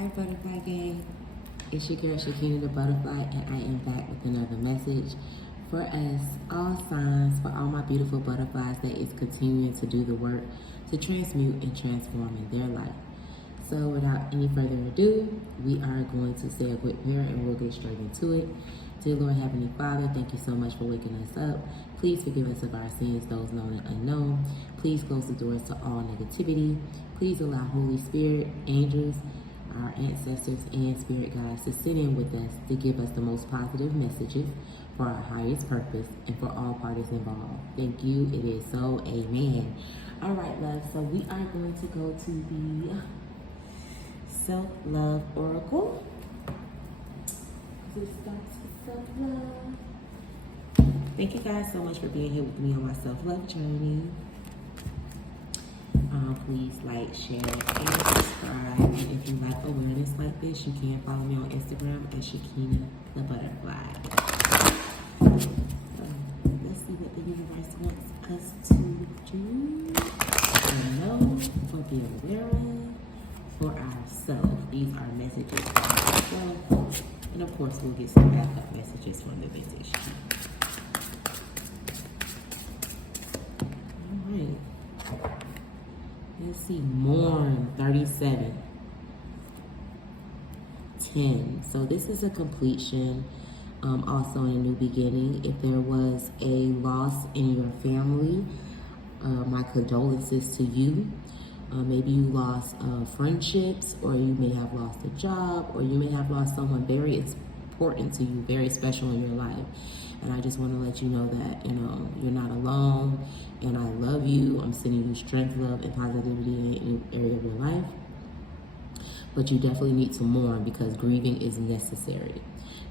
Hi Butterfly Gang, it's your girl Shakina the Butterfly, and I am back with another message for us, all signs, for all my beautiful butterflies that is continuing to do the work to transmute and transform in their life. So without any further ado, we are going to say a quick prayer and we'll get straight into it. Dear Lord Heavenly Father, thank you so much for waking us up. Please forgive us of our sins, those known and unknown. Please close the doors to all negativity. Please allow Holy Spirit, angels, our ancestors, and spirit guides to sit in with us to give us the most positive messages for our highest purpose and for all parties involved. Thank you. It is so. Amen. All right, love. So we are going to go to the self-love oracle. This starts with self-love. Thank you guys so much for being here with me on my self-love journey. Please like, share, and subscribe. And if you like awareness like this, you can follow me on Instagram at Shakina the Butterfly. Let's see what the universe wants us to do, or know, or be aware of for ourselves. These are messages for ourselves. And of course, we'll get some backup messages from the vintage. All right. Let's see, Mourn 37, 10. So this is a completion, also a new beginning. If there was a loss in your family, my condolences to you. Maybe you lost friendships, or you may have lost a job, or you may have lost someone very important to you, very special in your life. And I just want to let you know that, you're not alone, and I love you. I'm sending you strength, love, and positivity in any area of your life. But you definitely need to mourn, because grieving is necessary.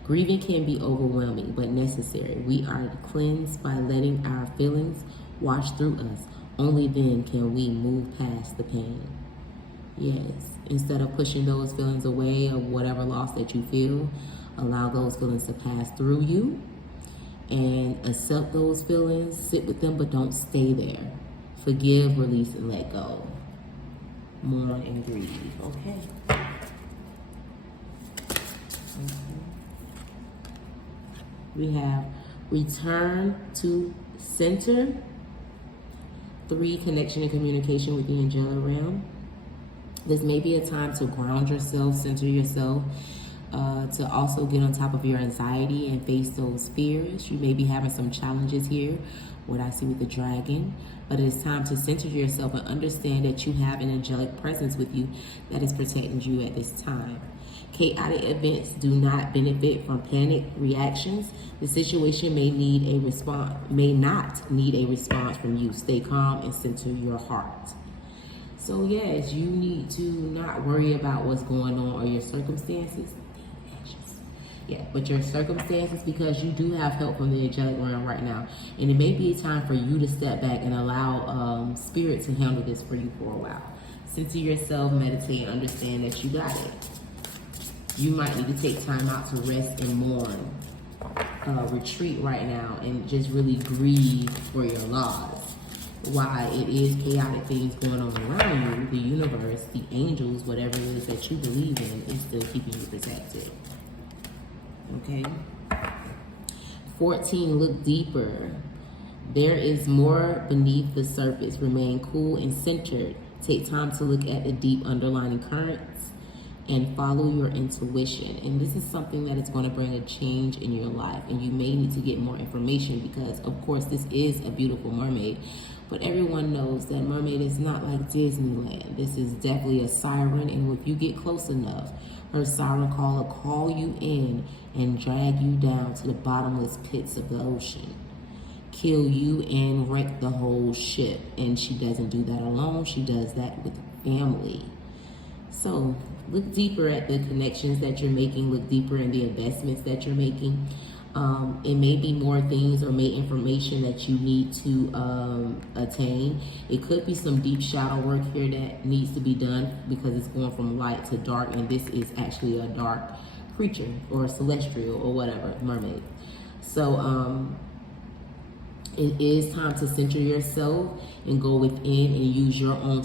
Grieving can be overwhelming, but necessary. We are cleansed by letting our feelings wash through us. Only then can we move past the pain. Yes, instead of pushing those feelings away, or whatever loss that you feel, allow those feelings to pass through you. And accept those feelings, sit with them, but don't stay there. Forgive, release, and let go. Mourn and grieve, okay? We have return to center. 3, connection and communication with the angelic realm. This may be a time to ground yourself, center yourself, to also get on top of your anxiety and face those fears. You may be having some challenges here, what I see with the dragon, but it is time to center yourself and understand that you have an angelic presence with you that is protecting you at this time. Chaotic events do not benefit from panic reactions. The situation may not need a response from you. Stay calm and center your heart. So yes, you need to not worry about what's going on or your circumstances. Yeah, but your circumstances, because you do have help from the angelic realm right now. And it may be a time for you to step back and allow spirit to handle this for you for a while. Center yourself, meditate, and understand that you got it. You might need to take time out to rest and mourn. Retreat right now and just really grieve for your loss. Why it is chaotic things going on around you, the universe, the angels, whatever it is that you believe in, is still keeping you protected. Okay. 14, look deeper. There is more beneath the surface. Remain cool and centered. Take time to look at the deep underlying currents and follow your intuition. And this is something that is going to bring a change in your life. And you may need to get more information, because, of course, this is a beautiful mermaid. But everyone knows that mermaid is not like Disneyland. This is definitely a siren. And if you get close enough, her siren call will call you in and drag you down to the bottomless pits of the ocean. Kill you and wreck the whole ship. And she doesn't do that alone. She does that with family. So look deeper at the connections that you're making. Look deeper in the investments that you're making. It may be more things or more information that you need to attain. It could be some deep shadow work here that needs to be done, because it's going from light to dark, and this is actually a dark creature or a celestial or whatever, mermaid. So it is time to center yourself and go within and use your own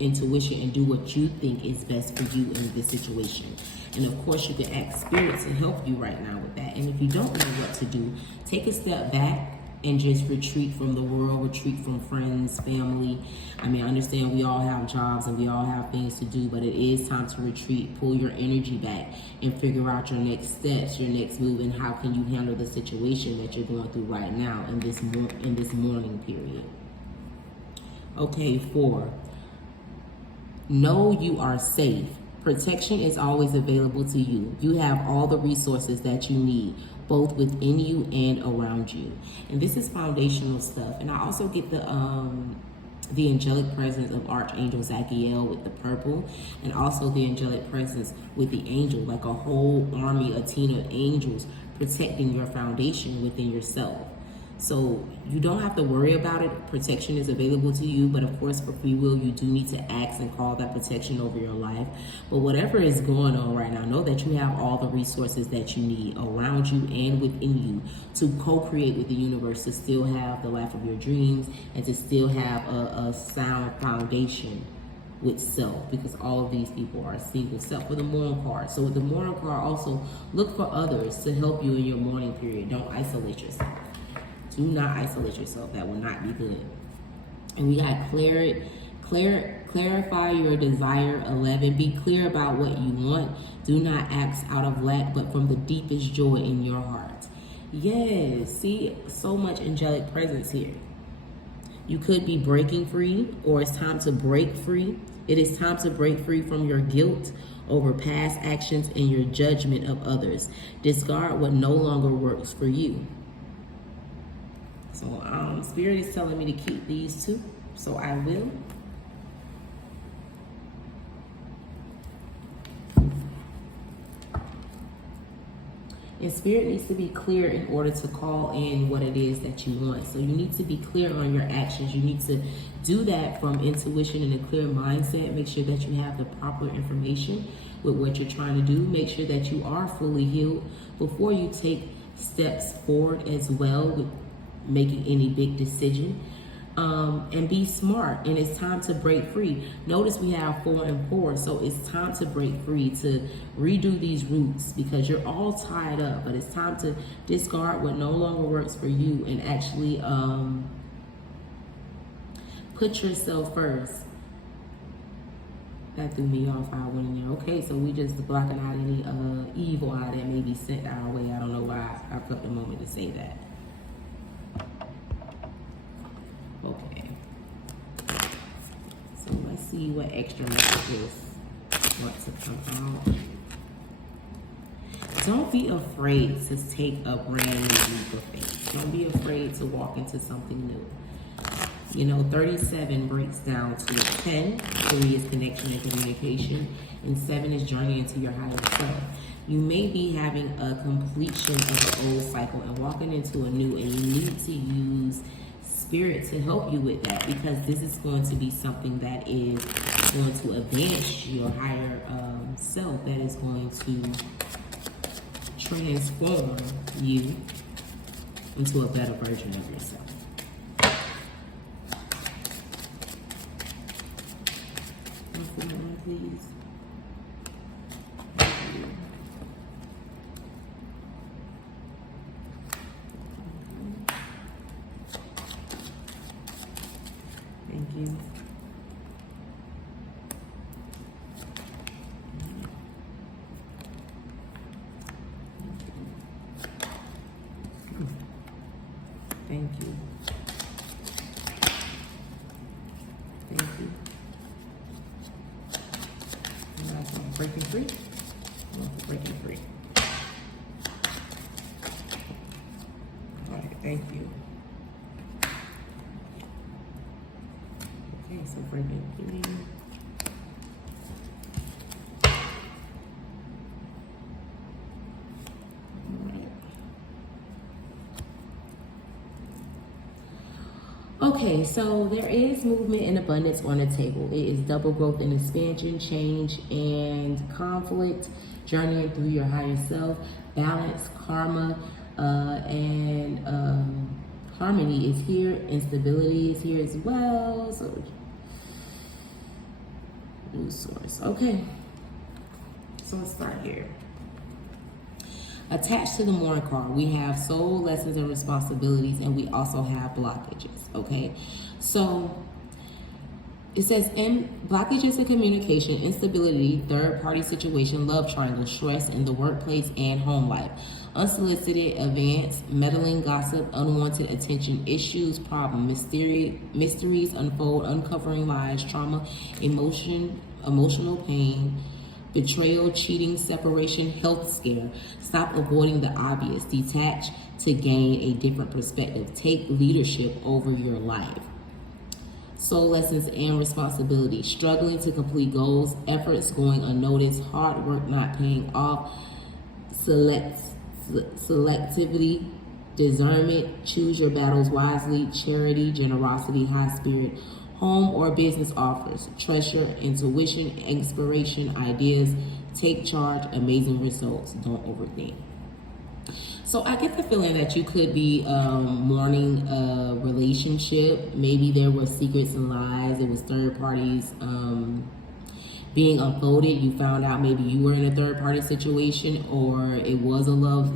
intuition and do what you think is best for you in this situation. And of course, you can ask Spirit to help you right now with that. And if you don't know what to do, take a step back and just retreat from the world, retreat from friends, family. I mean, I understand we all have jobs and we all have things to do, but it is time to retreat, pull your energy back, and figure out your next steps, your next move, and how can you handle the situation that you're going through right now in this mourning period. Okay, 4. Know you are safe. Protection is always available to you. You have all the resources that you need, both within you and around you. And this is foundational stuff. And I also get the angelic presence of Archangel Zachiel with the purple, and also the angelic presence with the angel, like a whole army, a team of angels protecting your foundation within yourself. So you don't have to worry about it. Protection is available to you, but of course for free will, you do need to ask and call that protection over your life. But whatever is going on right now, know that you have all the resources that you need around you and within you to co-create with the universe, to still have the life of your dreams and to still have a sound foundation with self, because all of these people are single self with a mourn card. So with the mourn card, also look for others to help you in your mourning period. Don't isolate yourself. Do not isolate yourself. That will not be good. And we got clarify your desire. 11. Be clear about what you want. Do not act out of lack, but from the deepest joy in your heart. Yes, see, so much angelic presence here. You could be breaking free, or it's time to break free. It is time to break free from your guilt over past actions and your judgment of others. Discard what no longer works for you. So Spirit is telling me to keep these 2, so I will. And Spirit needs to be clear in order to call in what it is that you want. So you need to be clear on your actions. You need to do that from intuition and a clear mindset. Make sure that you have the proper information with what you're trying to do. Make sure that you are fully healed before you take steps forward as well with making any big decision. And be smart, and it's time to break free. Notice we have 4 and 4, so it's time to break free, to redo these roots, because you're all tied up. But it's time to discard what no longer works for you and actually put yourself first. That threw me off. I went in there. Okay, so we just blocking out any evil eye that may be sent our way. I don't know why I took the moment to say that. Okay, so let's see what extra messages want to come out. Don't be afraid to take a brand new leap of faith. Don't be afraid to walk into something new. You know, 37 breaks down to a 10. 3 is connection and communication, and 7 is journey into your higher self. You may be having a completion of an old cycle and walking into a new, and you need to use Spirit to help you with that, because this is going to be something that is going to advance your higher self, that is going to transform you into a better version of yourself. Please. Thank you. Thank you. Thank you. Breaking free. Breaking free. All right, thank you. Okay, so breaking free. Okay, so there is movement and abundance on the table. It is double growth and expansion, change and conflict, journeying through your higher self, balance, karma, and harmony is here, and stability is here as well. So New source. Okay. So let's start here. Attached to the Mourn card, we have soul lessons and responsibilities, and we also have blockages. Okay. So it says in blockages of communication, instability, third-party situation, love triangle, stress in the workplace and home life, unsolicited advance, meddling, gossip, unwanted attention, issues, problem, mysteries unfold, uncovering lies, trauma, emotional pain, betrayal, cheating, separation, health scare. Stop avoiding the obvious. Detach to gain a different perspective. Take leadership over your life. Soul lessons and responsibility. Struggling to complete goals. Efforts going unnoticed. Hard work not paying off. Selectivity. Discernment. Choose your battles wisely. Charity. Generosity. High spirit. Home or business offers. Treasure. Intuition. Inspiration. Ideas. Take charge. Amazing results. Don't overthink. So I get the feeling that you could be mourning a relationship. Maybe there were secrets and lies. It was third parties being unfolded. You found out maybe you were in a third party situation, or it was a love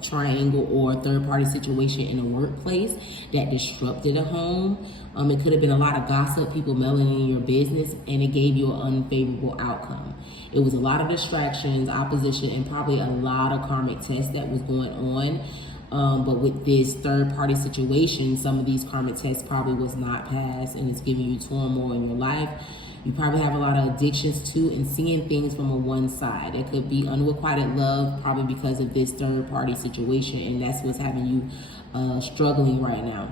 triangle or third party situation in a workplace that disrupted a home. It could have been a lot of gossip, people meddling in your business, and it gave you an unfavorable outcome. It was a lot of distractions, opposition, and probably a lot of karmic tests that was going on. But with this third-party situation, some of these karmic tests probably was not passed, and it's giving you turmoil in your life. You probably have a lot of addictions too, and seeing things from a one side. It could be unrequited love, probably because of this third-party situation, and that's what's having you struggling right now,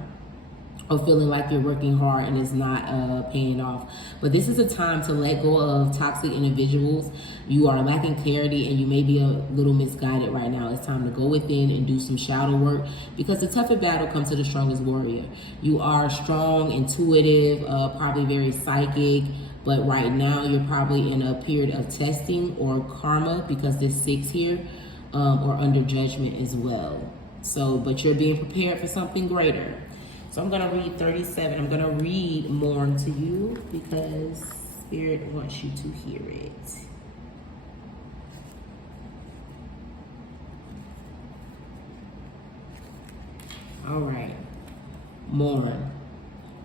or feeling like you're working hard and it's not paying off. But this is a time to let go of toxic individuals. You are lacking clarity and you may be a little misguided right now. It's time to go within and do some shadow work, because the tougher battle comes to the strongest warrior. You are strong, intuitive, probably very psychic, but right now you're probably in a period of testing or karma, because there's 6 here, or under judgment as well. So, but you're being prepared for something greater. So I'm going to read 37. I'm going to read Mourn to you because Spirit wants you to hear it. All right. Mourn.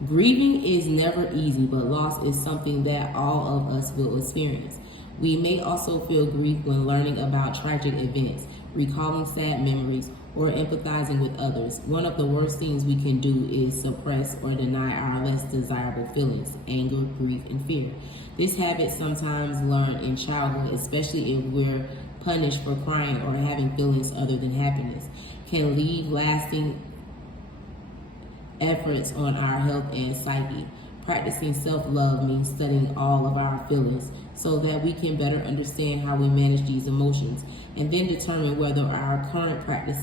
Grieving is never easy, but loss is something that all of us will experience. We may also feel grief when learning about tragic events, recalling sad memories, or empathizing with others. One of the worst things we can do is suppress or deny our less desirable feelings, anger, grief, and fear. This habit, sometimes learned in childhood, especially if we're punished for crying or having feelings other than happiness, can leave lasting efforts on our health and psyche. Practicing self-love means studying all of our feelings so that we can better understand how we manage these emotions, and then determine whether our current practice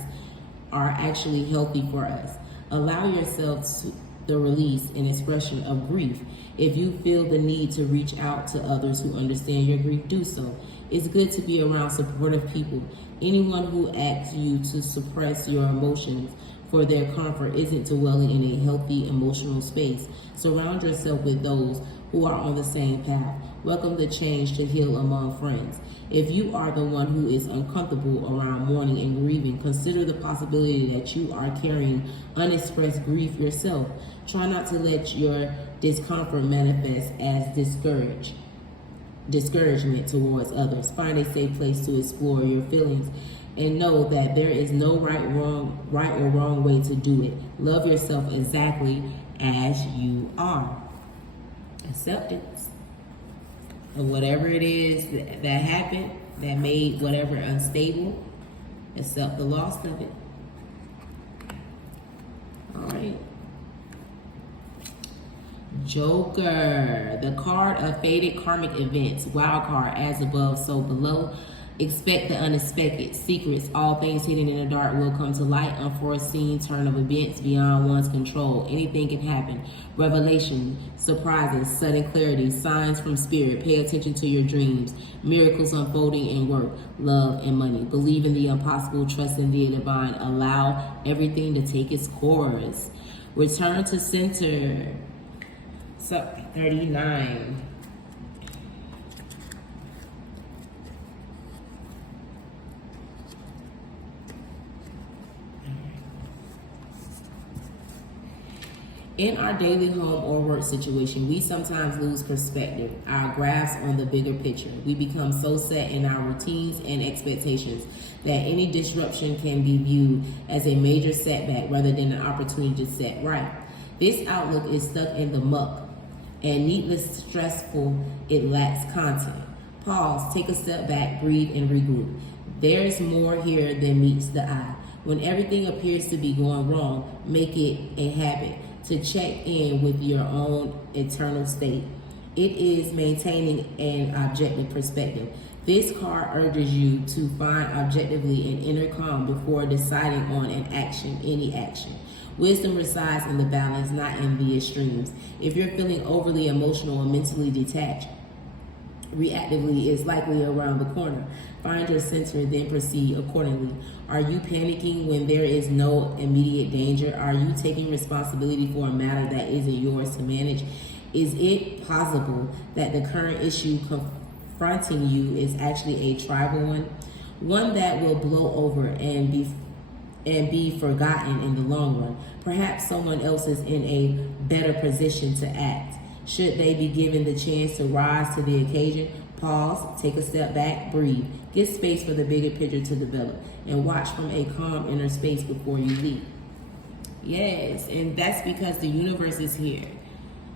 are actually healthy for us. Allow yourself to the release and expression of grief. If you feel the need to reach out to others who understand your grief, do so. It's good to be around supportive people. Anyone who asks you to suppress your emotions for their comfort isn't dwelling in a healthy emotional space. Surround yourself with those who are on the same path. Welcome the change to heal among friends. If you are the one who is uncomfortable around mourning and grieving, consider the possibility that you are carrying unexpressed grief yourself. Try not to let your discomfort manifest as discouragement towards others. Find a safe place to explore your feelings, and know that there is no right or wrong way to do it. Love yourself exactly as you are. Acceptance of whatever it is that happened, that made whatever unstable. Accept the loss of it. All right. Joker, the card of fated karmic events. Wild card, as above, so below. Expect the unexpected. Secrets, all things hidden in the dark will come to light. Unforeseen turn of events beyond one's control. Anything can happen. Revelation, surprises, sudden clarity, signs from spirit. Pay attention to your dreams. Miracles unfolding in work, love, and money. Believe in the impossible. Trust in the divine. Allow everything to take its course. Return to center. So 39. In our daily home or work situation, we sometimes lose perspective, our grasp on the bigger picture. We become so set in our routines and expectations that any disruption can be viewed as a major setback rather than an opportunity to set right. This outlook is stuck in the muck and needless stressful, it lacks content. Pause, take a step back, breathe, and regroup. There's more here than meets the eye. When everything appears to be going wrong, make it a habit to check in with your own internal state. It is maintaining an objective perspective. This card urges you to find objectively an inner calm before deciding on any action. Wisdom resides in the balance, not in the extremes. If you're feeling overly emotional or mentally detached, reactively is likely around the corner. Find your center, then proceed accordingly. Are you panicking when there is no immediate danger? Are you taking responsibility for a matter that isn't yours to manage? Is it possible that the current issue confronting you is actually a tribal one that will blow over and be forgotten in the long run? Perhaps someone else is in a better position to act. Should they be given the chance to rise to the occasion? Pause, take a step back, breathe. Give space for the bigger picture to develop, and watch from a calm inner space before you leap. Yes, and that's because the universe is here.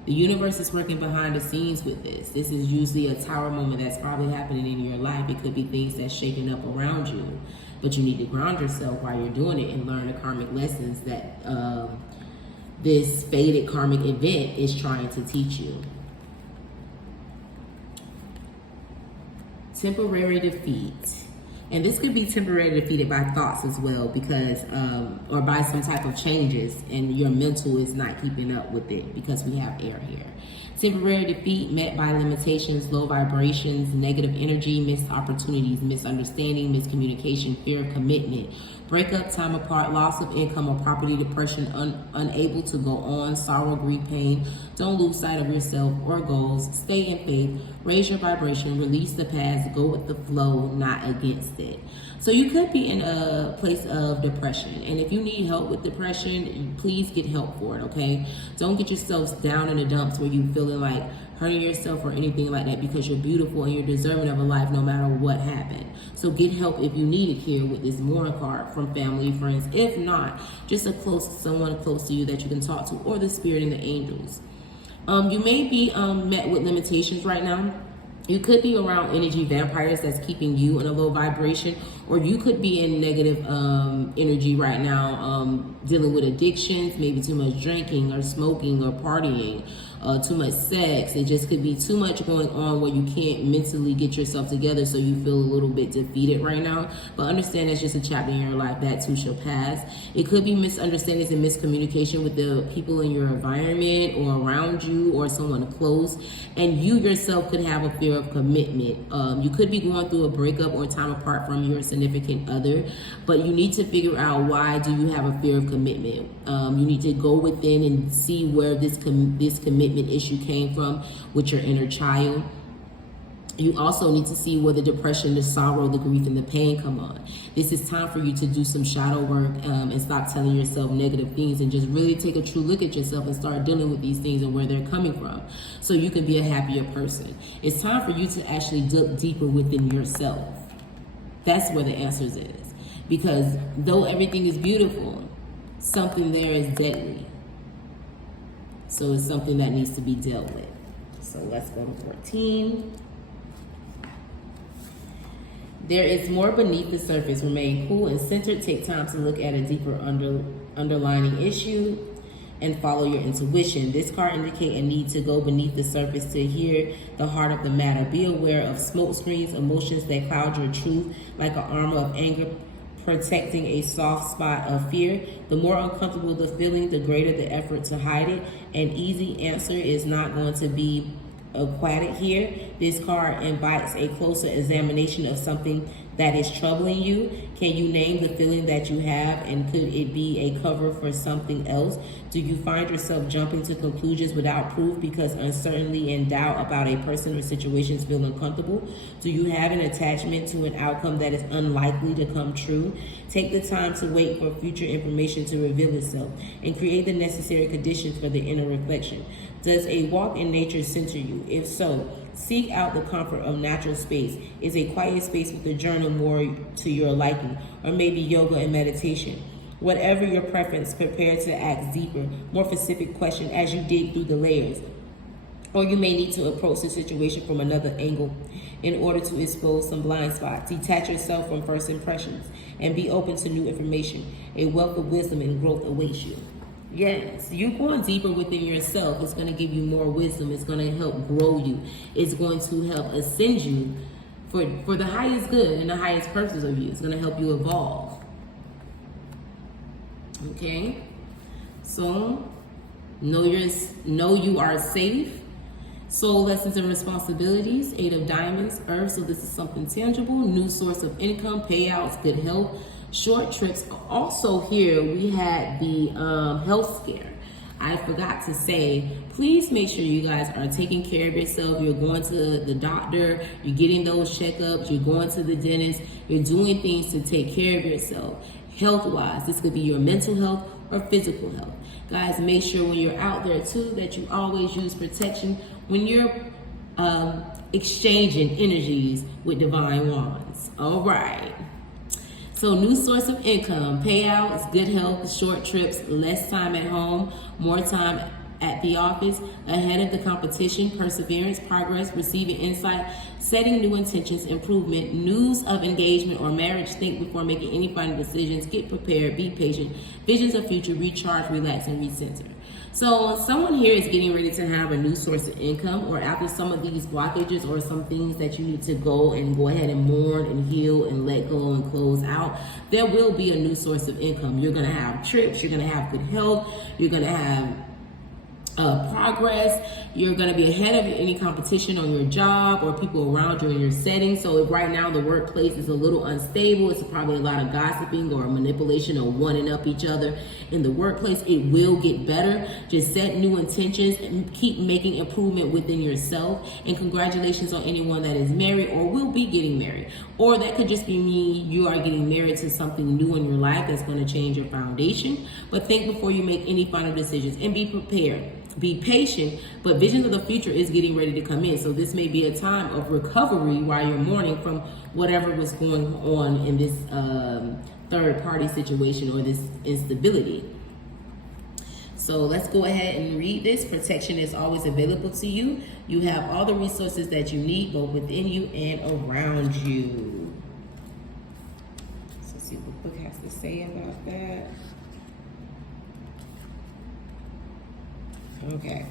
The universe is working behind the scenes with this. This is usually a tower moment that's probably happening in your life. It could be things that's shaking up around you, but you need to ground yourself while you're doing it and learn the karmic lessons that this fated karmic event is trying to teach you. Temporary defeat. And this could be temporarily defeated by thoughts as well, because or by some type of changes, and your mental is not keeping up with it because we have air here. Temporary defeat met by limitations, low vibrations, negative energy, missed opportunities, misunderstanding, miscommunication, fear of commitment, breakup, time apart, loss of income or property, depression, unable to go on, sorrow, grief, pain. Don't lose sight of yourself or goals. Stay in faith. Raise your vibration. Release the past. Go with the flow, not against it. So you could be in a place of depression. And if you need help with depression, please get help for it, okay? Don't get yourself down in the dumps where you feeling like hurting yourself or anything like that, because you're beautiful and you're deserving of a life no matter what happened. So get help if you need it here with this Mourn card from family, friends. If not, just someone close to you that you can talk to, or the spirit and the angels. You may be met with limitations right now. You could be around energy vampires that's keeping you in a low vibration, or you could be in negative energy right now, dealing with addictions, maybe too much drinking or smoking or partying, too much sex. It just could be too much going on where you can't mentally get yourself together, so you feel a little bit defeated right now. But understand that's just a chapter in your life. That too shall pass. It could be misunderstandings and miscommunication with the people in your environment or around you or someone close, and you yourself could have a fear of commitment. You could be going through a breakup or time apart from your significant other, but you need to figure out, why do you have a fear of commitment? You need to go within and see where this commitment issue came from with your inner child. You also need to see where the depression, the sorrow, the grief, and the pain come on. This is time for you to do some shadow work and stop telling yourself negative things, and just really take a true look at yourself and start dealing with these things and where they're coming from, so you can be a happier person. It's time for you to actually look deeper within yourself. That's where the answers is. Because though everything is beautiful, something there is deadly. So it's something that needs to be dealt with. So let's go to 14. There is more beneath the surface. Remain cool and centered. Take time to look at a deeper underlining issue and follow your intuition. This card indicates a need to go beneath the surface to hear the heart of the matter. Be aware of smoke screens, emotions that cloud your truth, like an armor of anger protecting a soft spot of fear. The more uncomfortable the feeling, the greater the effort to hide it. An easy answer is not going to be aquatic here. This card invites a closer examination of something that is troubling you. Can you name the feeling that you have, and could it be a cover for something else? Do you find yourself jumping to conclusions without proof because uncertainty and doubt about a person or situations feel uncomfortable? Do you have an attachment to an outcome that is unlikely to come true? Take the time to wait for future information to reveal itself and create the necessary conditions for the inner reflection. Does a walk in nature center you? If so, seek out the comfort of natural space. Is a quiet space with a journal more to your liking, or maybe yoga and meditation? Whatever your preference, prepare to ask deeper, more specific questions as you dig through the layers. Or you may need to approach the situation from another angle in order to expose some blind spots. Detach yourself from first impressions and be open to new information. A wealth of wisdom and growth awaits you. Yes, you going deeper within yourself. It's going to give you more wisdom. It's going to help grow you. It's going to help ascend you for the highest good and the highest purpose of you. It's going to help you evolve. Okay? So, know you are safe. Soul lessons and responsibilities. 8 of diamonds, earth. So this is something tangible. New source of income, payouts, good health. Short trips. Also here we had the health scare. I forgot to say, please make sure you guys are taking care of yourself. You're going to the doctor, you're getting those checkups, you're going to the dentist, you're doing things to take care of yourself. Health-wise, this could be your mental health or physical health. Guys, make sure when you're out there too that you always use protection when you're exchanging energies with divine wands. All right. So new source of income, payouts, good health, short trips, less time at home, more time at the office, ahead of the competition, perseverance, progress, receiving insight, setting new intentions, improvement, news of engagement or marriage. Think before making any final decisions, get prepared, be patient, visions of future, recharge, relax, and recenter. So someone here is getting ready to have a new source of income, or after some of these blockages or some things that you need to go ahead and mourn and heal and let go and close out, there will be a new source of income. You're going to have trips, you're going to have good health, you're going to have progress, you're going to be ahead of any competition on your job or people around you in your setting. So if right now the workplace is a little unstable, it's probably a lot of gossiping or manipulation or one-ing up each other in the workplace, it will get better. Just set new intentions and keep making improvement within yourself. And congratulations on anyone that is married or will be getting married. Or that could just be me, you are getting married to something new in your life that's going to change your foundation. But think before you make any final decisions and be prepared. Be patient, but visions of the future is getting ready to come in. So this may be a time of recovery while you're mourning from whatever was going on in this third party situation or this instability. So let's go ahead and read this. Protection is always available to you. You have all the resources that you need, both within you and around you. So let's see what the book has to say about that. Okay.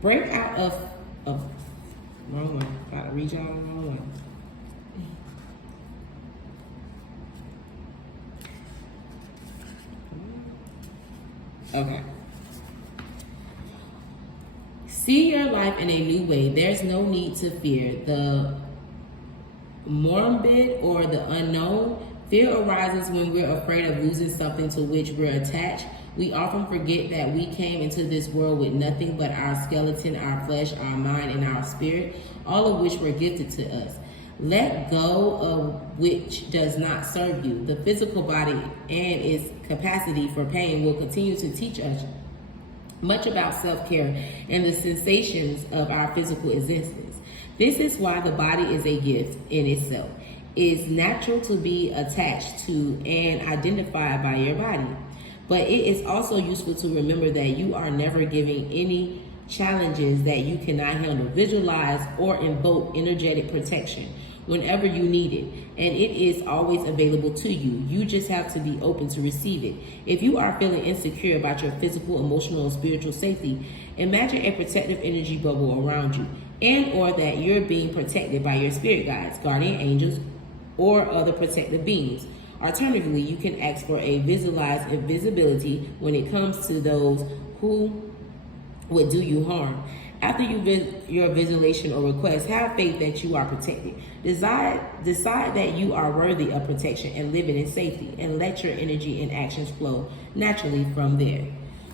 Break out of wrong one. Gotta read y'all the wrong one. Okay. See your life in a new way. There's no need to fear the morbid or the unknown. Fear arises when we're afraid of losing something to which we're attached. We often forget that we came into this world with nothing but our skeleton, our flesh, our mind, and our spirit, all of which were gifted to us. Let go of which does not serve you. The physical body and its capacity for pain will continue to teach us much about self-care and the sensations of our physical existence. This is why the body is a gift in itself. It is natural to be attached to and identified by your body. But it is also useful to remember that you are never giving any challenges that you cannot handle. Visualize or invoke energetic protection whenever you need it, and it is always available to you. You just have to be open to receive it. If you are feeling insecure about your physical, emotional, and spiritual safety, imagine a protective energy bubble around you, and or that you're being protected by your spirit guides, guardian angels, or other protective beings. Alternatively, you can ask for a visualized invisibility when it comes to those who would do you harm. After your visualization or request, have faith that you are protected. Decide that you are worthy of protection and living in safety, and let your energy and actions flow naturally from there.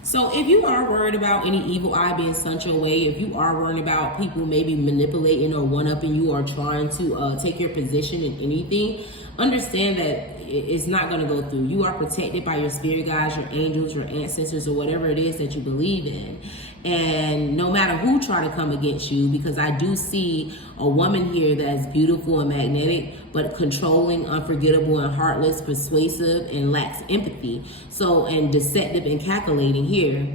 So if you are worried about any evil eye being sent your way, if you are worried about people maybe manipulating or one-upping you or trying to take your position in anything, understand that it's not going to go through. You are protected by your spirit guides, your angels, your ancestors, or whatever it is that you believe in. And no matter who try to come against you, because I do see a woman here that's beautiful and magnetic, but controlling, unforgettable, and heartless, persuasive, and lacks empathy. So, and deceptive and calculating here.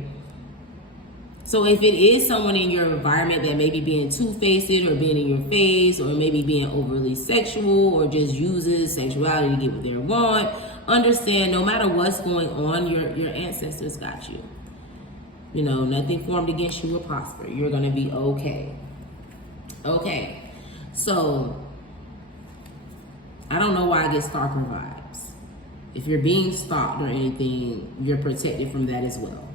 So if it is someone in your environment that may be being two-faced or being in your face or maybe being overly sexual or just uses sexuality to get what they want, understand no matter what's going on, your ancestors got you. You know, nothing formed against you will prosper. You're going to be okay. Okay. So, I don't know why I get stalker vibes. If you're being stalked or anything, you're protected from that as well.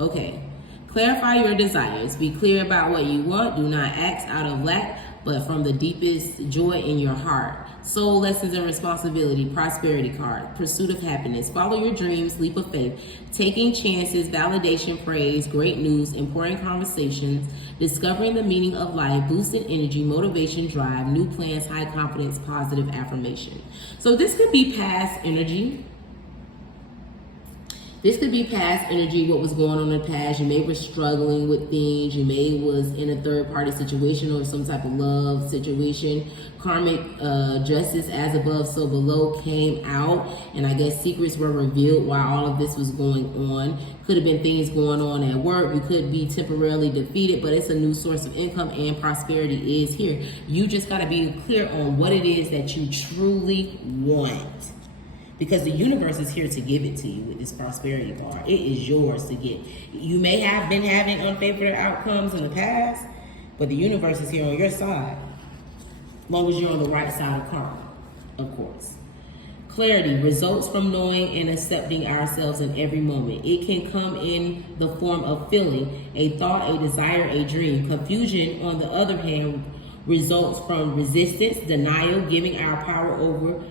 Okay. Clarify your desires. Be clear about what you want. Do not act out of lack, but from the deepest joy in your heart. Soul lessons and responsibility. Prosperity card. Pursuit of happiness. Follow your dreams. Leap of faith. Taking chances. Validation. Praise. Great news. Important conversations. Discovering the meaning of life. Boosted energy. Motivation. Drive. New plans. High confidence. Positive affirmation. So this could be past energy. This could be past energy, what was going on in the past. You may be struggling with things. You may was in a third-party situation or some type of love situation. Karmic justice, as above, so below, came out. And I guess secrets were revealed while all of this was going on. Could have been things going on at work. You could be temporarily defeated, but it's a new source of income and prosperity is here. You just got to be clear on what it is that you truly want. Because the universe is here to give it to you with this prosperity card. It is yours to get. You may have been having unfavorable outcomes in the past, but the universe is here on your side. As long as you're on the right side of karma, of course. Clarity results from knowing and accepting ourselves in every moment. It can come in the form of feeling, a thought, a desire, a dream. Confusion, on the other hand, results from resistance, denial, giving our power over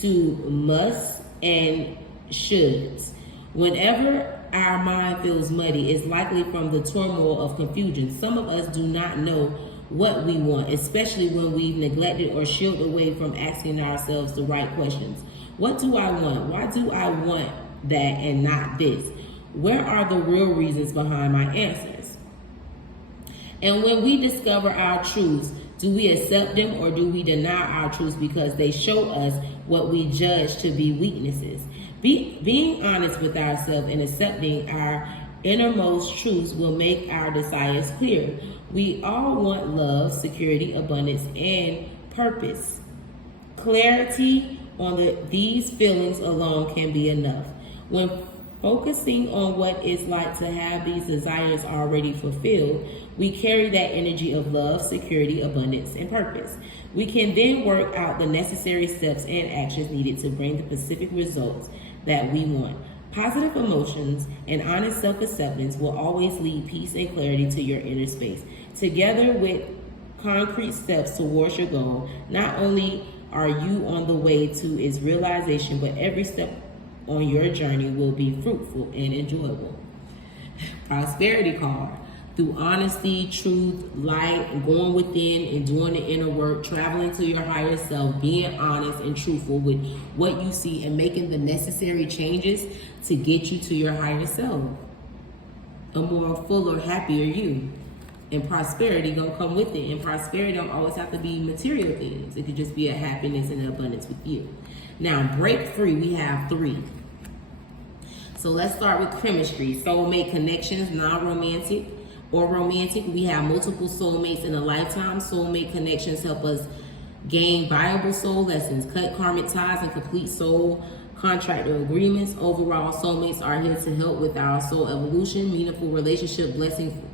to musts and shoulds. Whenever our mind feels muddy, it's likely from the turmoil of confusion. Some of us do not know what we want, especially when we've neglected or shielded away from asking ourselves the right questions. What do I want? Why do I want that and not this? Where are the real reasons behind my answers? And when we discover our truths, do we accept them or do we deny our truths because they show us what we judge to be weaknesses? Being honest with ourselves and accepting our innermost truths will make our desires clear. We all want love, security, abundance, and purpose. Clarity on these feelings alone can be enough. When focusing on what it's like to have these desires already fulfilled, we carry that energy of love, security, abundance, and purpose. We can then work out the necessary steps and actions needed to bring the specific results that we want. Positive emotions and honest self-acceptance will always lead peace and clarity to your inner space. Together with concrete steps towards your goal, not only are you on the way to its realization, but every step on your journey will be fruitful and enjoyable. Prosperity card. Through honesty, truth, light, and going within and doing the inner work, traveling to your higher self, being honest and truthful with what you see and making the necessary changes to get you to your higher self. A more fuller, happier you. And prosperity gonna come with it. And prosperity don't always have to be material things. It could just be a happiness and an abundance with you. Now, break free, we have 3. So let's start with chemistry. Soulmate connections, non-romantic or romantic. We have multiple soulmates in a lifetime. Soulmate connections help us gain viable soul lessons, cut karmic ties, and complete soul contract or agreements. Overall, soulmates are here to help with our soul evolution, meaningful relationship, blessing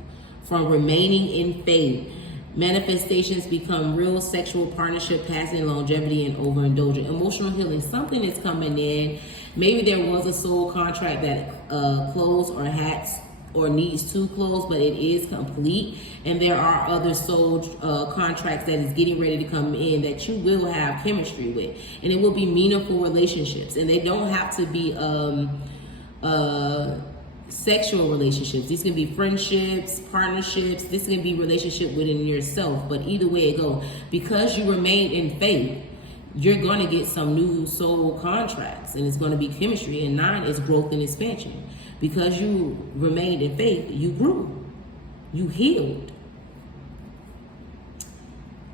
from remaining in faith. Manifestations become real, sexual partnership, passing, longevity, and overindulgent. Emotional healing, something is coming in. Maybe there was a soul contract that closed or had or needs to close, but it is complete. And there are other soul contracts that is getting ready to come in that you will have chemistry with, and it will be meaningful relationships. And they don't have to be sexual relationships. These can be friendships, partnerships. This can be relationship within yourself. But either way it goes, because you remain in faith, you're going to get some new soul contracts, and it's going to be chemistry. And 9 is growth and expansion. Because you remained in faith, you grew, you healed.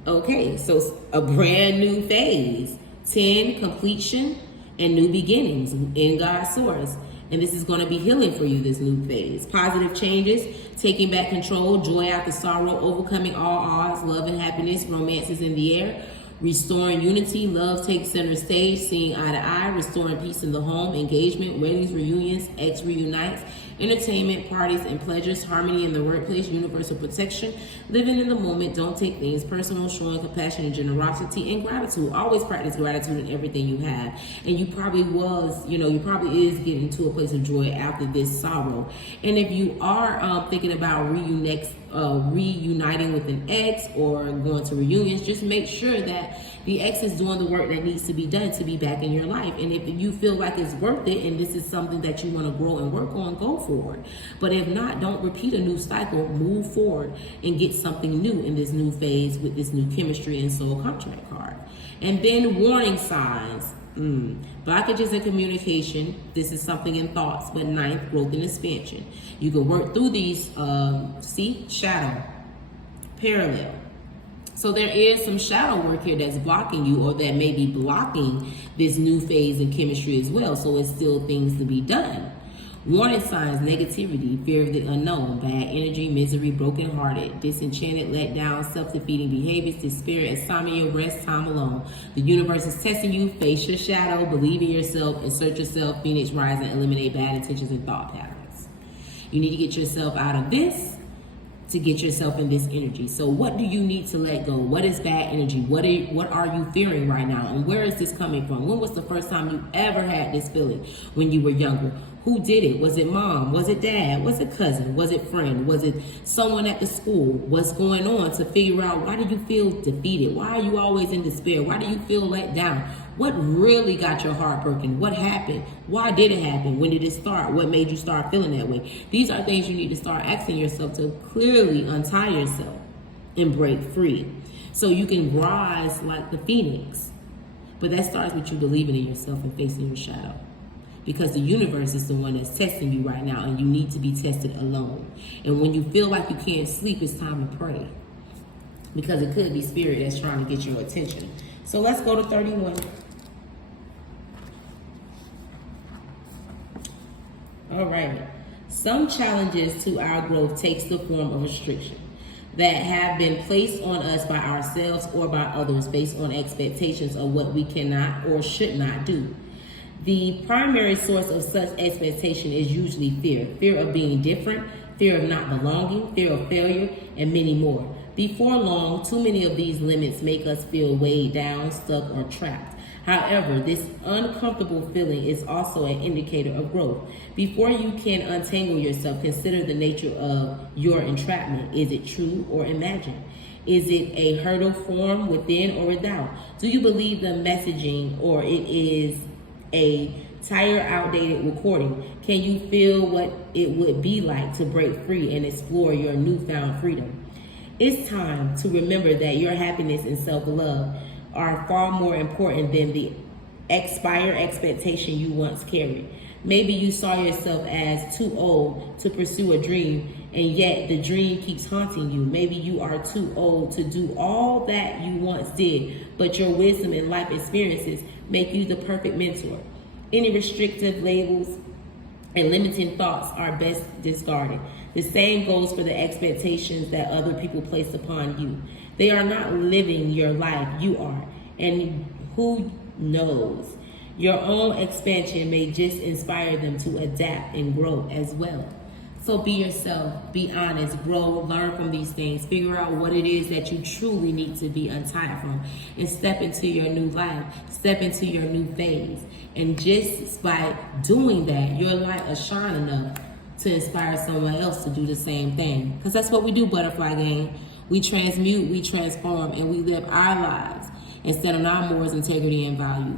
Okay, so a brand new phase. 10, completion and new beginnings in God's source. And this is going to be healing for you, this new phase. Positive changes, taking back control, joy after sorrow, overcoming all odds, love and happiness, romance is in the air. Restoring unity, love takes center stage, seeing eye to eye, restoring peace in the home, engagement, weddings, reunions, ex reunites, entertainment, parties and pleasures, harmony in the workplace, universal protection, living in the moment, don't take things personal, showing compassion and generosity, and gratitude. Always practice gratitude in everything you have. And you probably you probably is getting to a place of joy after this sorrow. And if you are thinking about reuniting with an ex or going to reunions, just make sure that the ex is doing the work that needs to be done to be back in your life. And if you feel like it's worth it and this is something that you want to grow and work on, go forward. But if not, don't repeat a new cycle. Move forward and get something new in this new phase with this new chemistry and soul contract card. And then warning signs. Blockages of communication. This is something in thoughts, but 9th, growth and expansion. You can work through these, shadow, parallel. So there is some shadow work here that's blocking you, or that may be blocking this new phase in chemistry as well. So it's still things to be done. Warning signs, negativity, fear of the unknown, bad energy, misery, brokenhearted, disenchanted, let down, self-defeating behaviors, despair, insomnia, rest, time alone. The universe is testing you. Face your shadow, believe in yourself, insert yourself, phoenix rise, and eliminate bad intentions and thought patterns. You need to get yourself out of this to get yourself in this energy. So what do you need to let go? What is bad energy? What are you fearing right now? And where is this coming from? When was the first time you ever had this feeling? When you were younger? Who did it? Was it mom? Was it dad? Was it cousin? Was it friend? Was it someone at the school? What's going on to figure out, why do you feel defeated? Why are you always in despair? Why do you feel let down? What really got your heart broken? What happened? Why did it happen? When did it start? What made you start feeling that way? These are things you need to start asking yourself to clearly untie yourself and break free, so you can rise like the phoenix. But that starts with you believing in yourself and facing your shadow. Because the universe is the one that's testing you right now, and you need to be tested alone. And when you feel like you can't sleep, it's time to pray. Because it could be spirit that's trying to get your attention. So let's go to 31. All right. Some challenges to our growth takes the form of restriction that have been placed on us by ourselves or by others based on expectations of what we cannot or should not do. The primary source of such expectation is usually fear. Fear of being different, fear of not belonging, fear of failure, and many more. Before long, too many of these limits make us feel weighed down, stuck, or trapped. However, this uncomfortable feeling is also an indicator of growth. Before you can untangle yourself, consider the nature of your entrapment. Is it true or imagined? Is it a hurdle formed within or without? Do you believe the messaging, or it is a tired, outdated recording? Can you feel what it would be like to break free and explore your newfound freedom? It's time to remember that your happiness and self-love are far more important than the expired expectation you once carried. Maybe you saw yourself as too old to pursue a dream, and yet the dream keeps haunting you. Maybe you are too old to do all that you once did, but your wisdom and life experiences make you the perfect mentor. Any restrictive labels and limiting thoughts are best discarded. The same goes for the expectations that other people place upon you. They are not living your life, you are. And who knows? Your own expansion may just inspire them to adapt and grow as well. So be yourself, be honest, grow, learn from these things, figure out what it is that you truly need to be untied from, and step into your new life, step into your new phase. And just by doing that, your light will shine enough to inspire someone else to do the same thing. Because that's what we do, Butterfly Gang. We transmute, we transform, and we live our lives instead of our morals, integrity, and value.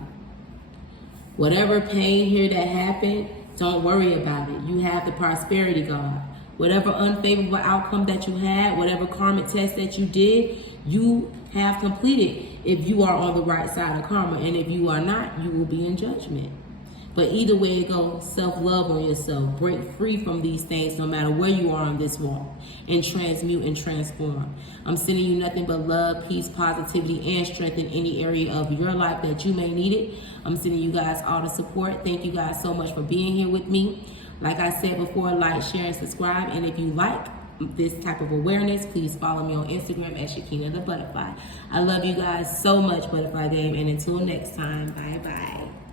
Whatever pain here that happened, don't worry about it. You have the prosperity God. Whatever unfavorable outcome that you had, whatever karmic test that you did, you have completed if you are on the right side of karma. And if you are not, you will be in judgment. But either way it goes, self-love on yourself. Break free from these things no matter where you are on this walk. And transmute and transform. I'm sending you nothing but love, peace, positivity, and strength in any area of your life that you may need it. I'm sending you guys all the support. Thank you guys so much for being here with me. Like I said before, like, share, and subscribe. And if you like this type of awareness, please follow me on Instagram at Shakina the Butterfly. I love you guys so much, Butterfly Game. And until next time, bye-bye.